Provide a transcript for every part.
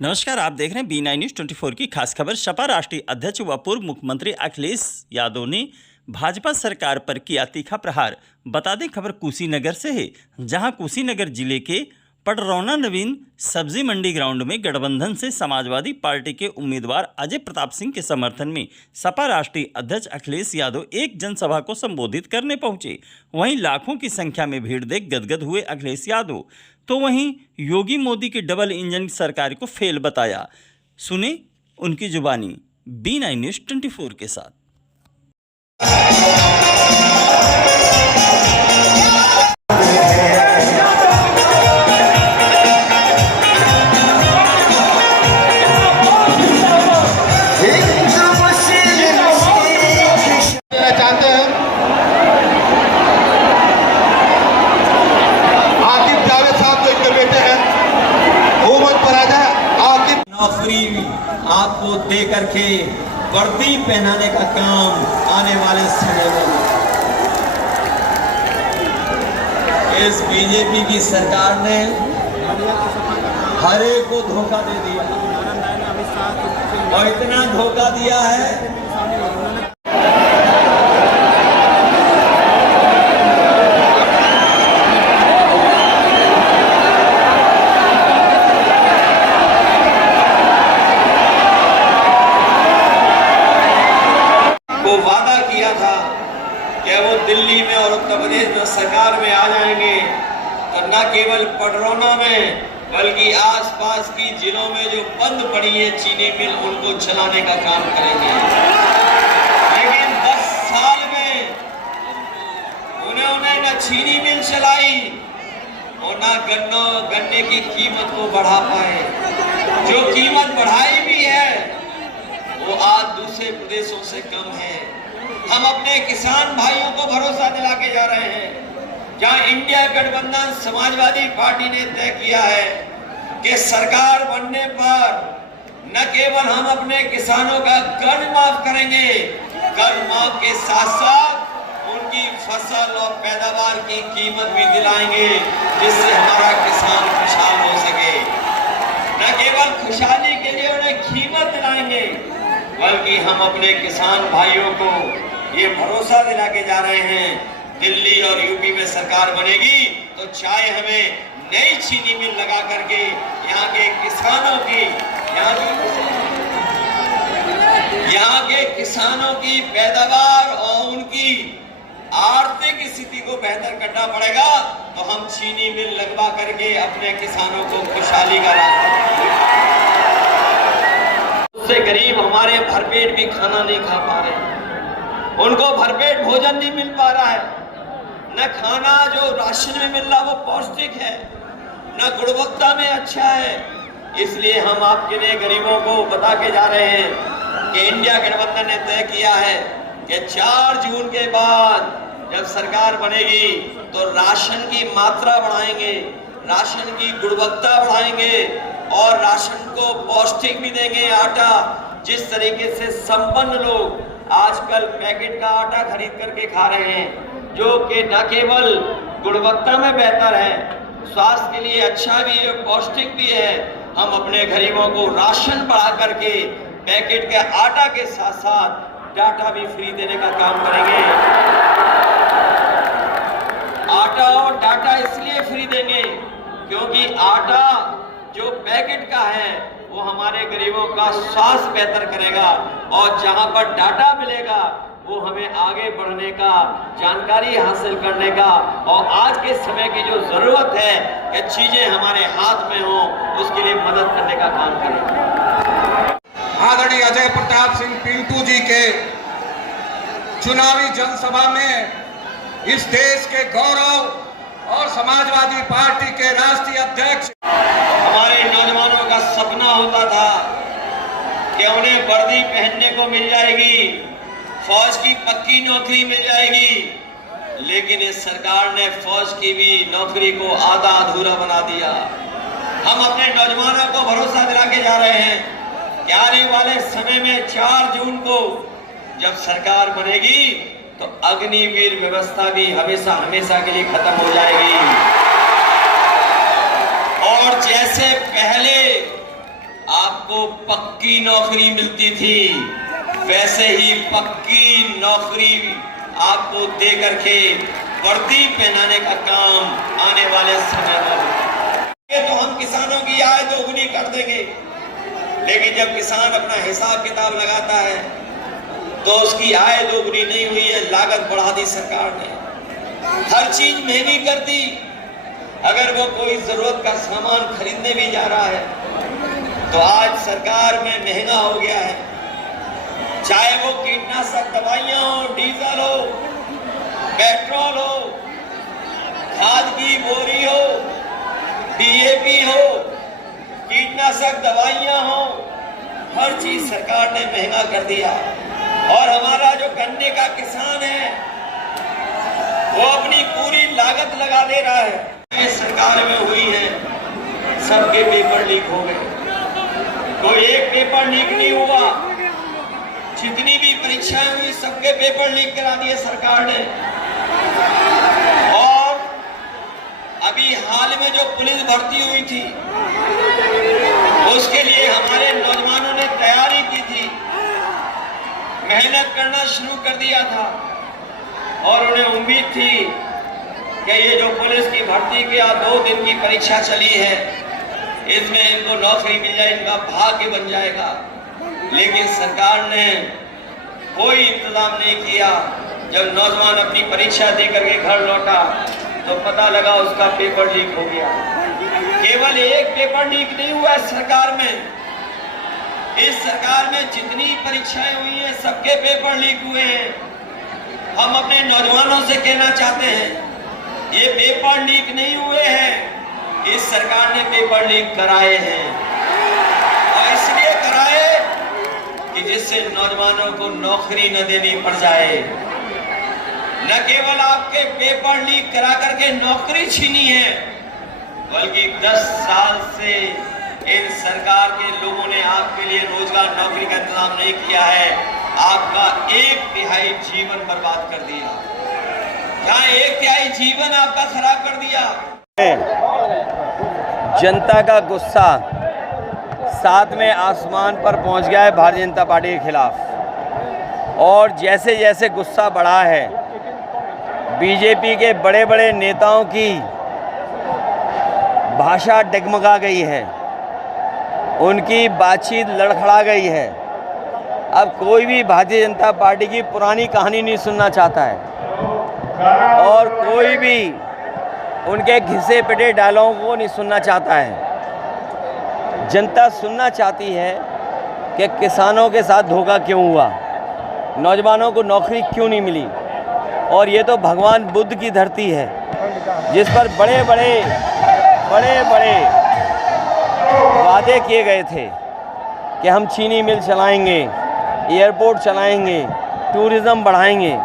नमस्कार, आप देख रहे हैं B9 न्यूज़ 24 की खास खबर। सपा राष्ट्रीय अध्यक्ष व पूर्व मुख्यमंत्री अखिलेश यादव ने भाजपा सरकार पर किया तीखा प्रहार। बता दें, खबर कुशीनगर से है, जहां कुशीनगर जिले के पडरौना नवीन सब्जी मंडी ग्राउंड में गठबंधन से समाजवादी पार्टी के उम्मीदवार अजय प्रताप सिंह के समर्थन में सपा राष्ट्रीय अध्यक्ष अखिलेश यादव एक जनसभा को संबोधित करने पहुंचे। वहीं लाखों की संख्या में भीड़ देख गदगद हुए अखिलेश यादव तो वहीं योगी मोदी की डबल इंजन सरकार को फेल बताया। सुने उनकी जुबानी B9 न्यूज़ 24 के साथ। नौकरी आपको दे करके वर्दी पहनाने का काम आने वाले समय में इस बीजेपी की सरकार ने हर एक को धोखा दे दिया और इतना धोखा दिया है वो वादा किया था कि वो दिल्ली में और उत्तर प्रदेश में सरकार में आ जाएंगे तो न केवल पडरौना में बल्कि आसपास की जिलों में जो बंद पड़ी है चीनी मिल उनको चलाने का काम करेंगे। लेकिन 10 साल में उन्होंने न चीनी मिल चलाई और न गन्ने की कीमत को बढ़ा पाए। जो कीमत बढ़ाई भी है वो आज दूसरे प्रदेशों से कम है। हम अपने किसान भाइयों को भरोसा दिला के जा रहे हैं, जहां इंडिया गठबंधन समाजवादी पार्टी ने तय किया है कि सरकार बनने पर न केवल हम अपने किसानों का कर्ज माफ करेंगे, कर्ज माफ के साथ साथ उनकी फसल और पैदावार की कीमत भी दिलाएंगे, जिससे हमारा किसान खुशहाल हो सके। न केवल खुशहाली के लिए उन्हें कीमत दिलाएंगे, बल्कि हम अपने किसान भाइयों को ये भरोसा दिला के जा रहे हैं, दिल्ली और यूपी में सरकार बनेगी तो चाहे हमें नई चीनी मिल लगा करके यहाँ के किसानों की पैदावार और उनकी आर्थिक स्थिति को बेहतर करना पड़ेगा। तो हम चीनी मिल लगवा करके अपने किसानों को खुशहाली का रास्ता, उससे गरीब हमारे भरपेट भी खाना नहीं खा पा रहे, उनको भरपेट भोजन नहीं मिल पा रहा है। न खाना जो राशन में मिल रहा वो पौष्टिक है, न गुणवत्ता में अच्छा है। इसलिए हम आपके लिए गरीबों को बता के जा रहे हैं कि इंडिया गठबंधन ने तय किया है कि 4 जून के बाद जब सरकार बनेगी तो राशन की मात्रा बढ़ाएंगे, राशन की गुणवत्ता बढ़ाएंगे और राशन को पौष्टिक भी देंगे। आटा जिस तरीके से संपन्न लोग आजकल पैकेट का आटा खरीद करके खा रहे हैं, जो कि न केवल गुणवत्ता में बेहतर है, स्वास्थ्य के लिए अच्छा भी है, पौष्टिक भी है, हम अपने गरीबों को राशन बढ़ा करके पैकेट के आटा के साथ साथ डाटा भी फ्री देने का काम करेंगे। आटा और डाटा इसलिए फ्री देंगे क्योंकि आटा जो पैकेट का है वो हमारे गरीबों का स्वास्थ्य बेहतर करेगा और जहां पर डाटा मिलेगा वो हमें आगे बढ़ने का, जानकारी हासिल करने का और आज के समय की जो जरूरत है कि चीजें हमारे हाथ में हो, उसके लिए मदद करने का काम करें। आदरणीय अजय प्रताप सिंह पिंटू जी के चुनावी जनसभा में इस देश के गौरव और समाजवादी पार्टी के राष्ट्रीय अध्यक्ष, हमारे नौजवानों का सपना होता था कि उन्हें वर्दी पहनने को मिल जाएगी, फौज की पक्की नौकरी मिल जाएगी, लेकिन इस सरकार ने फौज की भी नौकरी को आधा अधूरा बना दिया। हम अपने नौजवानों को भरोसा दिला के जा रहे हैं कि आने वाले समय में 4 जून को जब सरकार बनेगी तो अग्निवीर व्यवस्था भी हमेशा हमेशा के लिए खत्म हो जाएगी। और जैसे पहले आपको पक्की नौकरी मिलती थी, वैसे ही पक्की नौकरी आपको दे करके वर्दी पहनाने का काम आने वाले समय में होगा। तो हम किसानों की आय दोगुनी कर देंगे, लेकिन जब किसान अपना हिसाब किताब लगाता है तो उसकी आय दोगुनी नहीं हुई है, लागत बढ़ा दी सरकार ने, हर चीज महंगी कर दी। अगर वो कोई जरूरत का सामान खरीदने भी जा रहा है तो आज सरकार में महंगा हो गया है, चाहे वो कीटनाशक दवाइयां हो, डीजल हो, पेट्रोल हो, खाद की बोरी हो, डीएपी हो, कीटनाशक दवाइयां हो, हर चीज सरकार ने महंगा कर दिया। और हमारा जो गन्ने का किसान है वो अपनी पूरी लागत लगा दे रहा है। ये सरकार में हुई है, सबके पेपर लीक हो गए, कोई एक पेपर लीक नहीं हुआ, जितनी भी परीक्षाएं हुई सबके पेपर लीक करा दिए सरकार ने। और अभी हाल में जो पुलिस भर्ती हुई थी उसके लिए हमारे नौजवानों ने तैयारी की थी, मेहनत करना शुरू कर दिया था और उन्हें उम्मीद थी कि ये जो पुलिस की भर्ती के 2 दिन की परीक्षा चली है इसमें इनको नौकरी मिल जाए, इनका भाग्य बन जाएगा। लेकिन सरकार ने कोई इंतजाम नहीं किया। जब नौजवान अपनी परीक्षा देकर के घर लौटा तो पता लगा उसका पेपर लीक हो गया। केवल एक पेपर लीक नहीं हुआ सरकार में, इस सरकार में जितनी परीक्षाएं हुई हैं सबके पेपर लीक हुए हैं। हम अपने नौजवानों से कहना चाहते हैं ये पेपर लीक नहीं हुए हैं, इस सरकार ने पेपर लीक कराए हैं और इसलिए कराए कि जिससे नौजवानों को नौकरी न देनी पड़ जाए। न केवल आपके पेपर लीक करा करके नौकरी छीनी है, बल्कि 10 साल से इन सरकार के लोगों ने आपके लिए रोजगार नौकरी का इंतजाम नहीं किया है, आपका 1/3 जीवन बर्बाद कर दिया। क्या 1/3 जीवन आपका खराब कर दिया? जनता का गुस्सा 7वें आसमान पर पहुंच गया है भारतीय जनता पार्टी के खिलाफ। और जैसे जैसे गुस्सा बढ़ा है, बीजेपी के बड़े बड़े नेताओं की भाषा डगमगा गई है, उनकी बातचीत लड़खड़ा गई है। अब कोई भी भारतीय जनता पार्टी की पुरानी कहानी नहीं सुनना चाहता है और कोई भी उनके घिसे पिटे डायलॉग को नहीं सुनना चाहता है। जनता सुनना चाहती है कि किसानों के साथ धोखा क्यों हुआ, नौजवानों को नौकरी क्यों नहीं मिली। और ये तो भगवान बुद्ध की धरती है जिस पर बड़े बड़े वादे किए गए थे कि हम चीनी मिल चलाएंगे, एयरपोर्ट चलाएंगे, टूरिज़्म बढ़ाएंगे।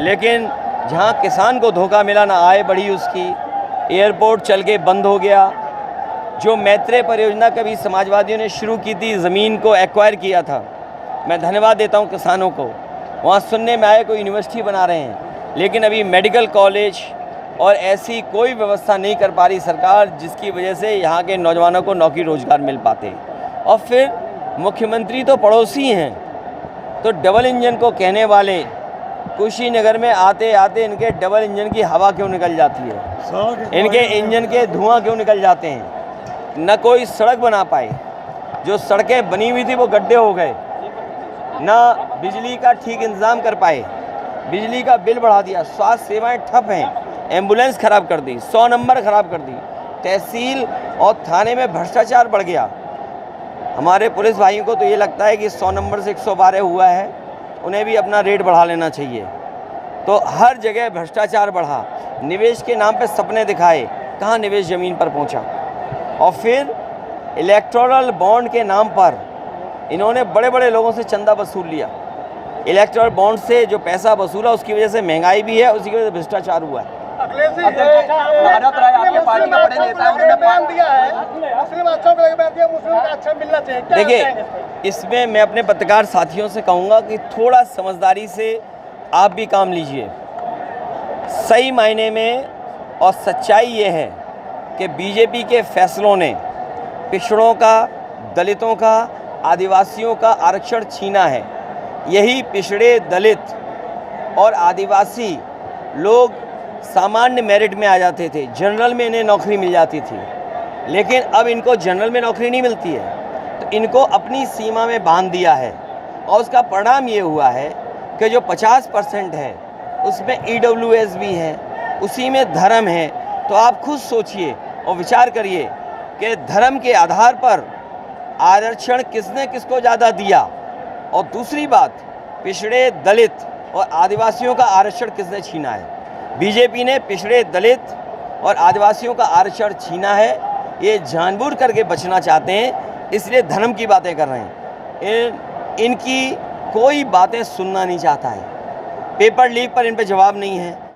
लेकिन जहां किसान को धोखा मिला, ना आय बढ़ी उसकी, एयरपोर्ट चल के बंद हो गया। जो मैत्रेय परियोजना कभी समाजवादियों ने शुरू की थी, ज़मीन को एक्वायर किया था, मैं धन्यवाद देता हूं किसानों को। वहां सुनने में आया कोई यूनिवर्सिटी बना रहे हैं, लेकिन अभी मेडिकल कॉलेज और ऐसी कोई व्यवस्था नहीं कर पा रही सरकार जिसकी वजह से यहाँ के नौजवानों को नौकरी रोजगार मिल पाते। और फिर मुख्यमंत्री तो पड़ोसी हैं, तो डबल इंजन को कहने वाले कुशीनगर में आते आते इनके डबल इंजन की हवा क्यों निकल जाती है, इनके इंजन के धुआं क्यों निकल जाते हैं। न कोई सड़क बना पाए, जो सड़कें बनी हुई थी वो गड्ढे हो गए, ना बिजली का ठीक इंतज़ाम कर पाए, बिजली का बिल बढ़ा दिया, स्वास्थ्य सेवाएं ठप हैं, एम्बुलेंस ख़राब कर दी, 100 नंबर ख़राब कर दी, तहसील और थाने में भ्रष्टाचार बढ़ गया। हमारे पुलिस भाइयों को तो ये लगता है कि 100 नंबर से 112 हुआ है, उन्हें भी अपना रेट बढ़ा लेना चाहिए। तो हर जगह भ्रष्टाचार बढ़ा, निवेश के नाम पे सपने दिखाए, कहाँ निवेश ज़मीन पर पहुँचा। और फिर इलेक्टोरल बॉन्ड के नाम पर इन्होंने बड़े बड़े लोगों से चंदा वसूल लिया। इलेक्टोरल बॉन्ड से जो पैसा वसूला उसकी वजह से महंगाई भी है, उसी की वजह से भ्रष्टाचार हुआ है। भारत राय आपकी पार्टी के बड़े नेता हैं, उन्होंने बयान दिया है मुस्लिम अच्छों को लेकर बयान दिया, मुस्लिम का अच्छा मिलना चाहिए। देखिए, इसमें मैं अपने पत्रकार साथियों से कहूँगा कि थोड़ा समझदारी से आप भी काम लीजिए। सही मायने में और सच्चाई ये है कि बीजेपी के फैसलों ने पिछड़ों का, दलितों का, आदिवासियों का आरक्षण छीना है। यही पिछड़े, दलित और आदिवासी लोग सामान्य मेरिट में आ जाते थे, जनरल में इन्हें नौकरी मिल जाती थी, लेकिन अब इनको जनरल में नौकरी नहीं मिलती है। तो इनको अपनी सीमा में बांध दिया है और उसका परिणाम ये हुआ है कि जो 50% है उसमें EWS भी है, उसी में धर्म है। तो आप खुद सोचिए और विचार करिए कि धर्म के आधार पर आरक्षण किसने किसको ज़्यादा दिया, और दूसरी बात पिछड़े, दलित और आदिवासियों का आरक्षण किसने छीना है। बीजेपी ने पिछड़े, दलित और आदिवासियों का आरक्षण छीना है। ये जानबूझ करके बचना चाहते हैं, इसलिए धर्म की बातें कर रहे हैं। इनकी कोई बातें सुनना नहीं चाहता है। पेपर लीक पर इन पर जवाब नहीं है।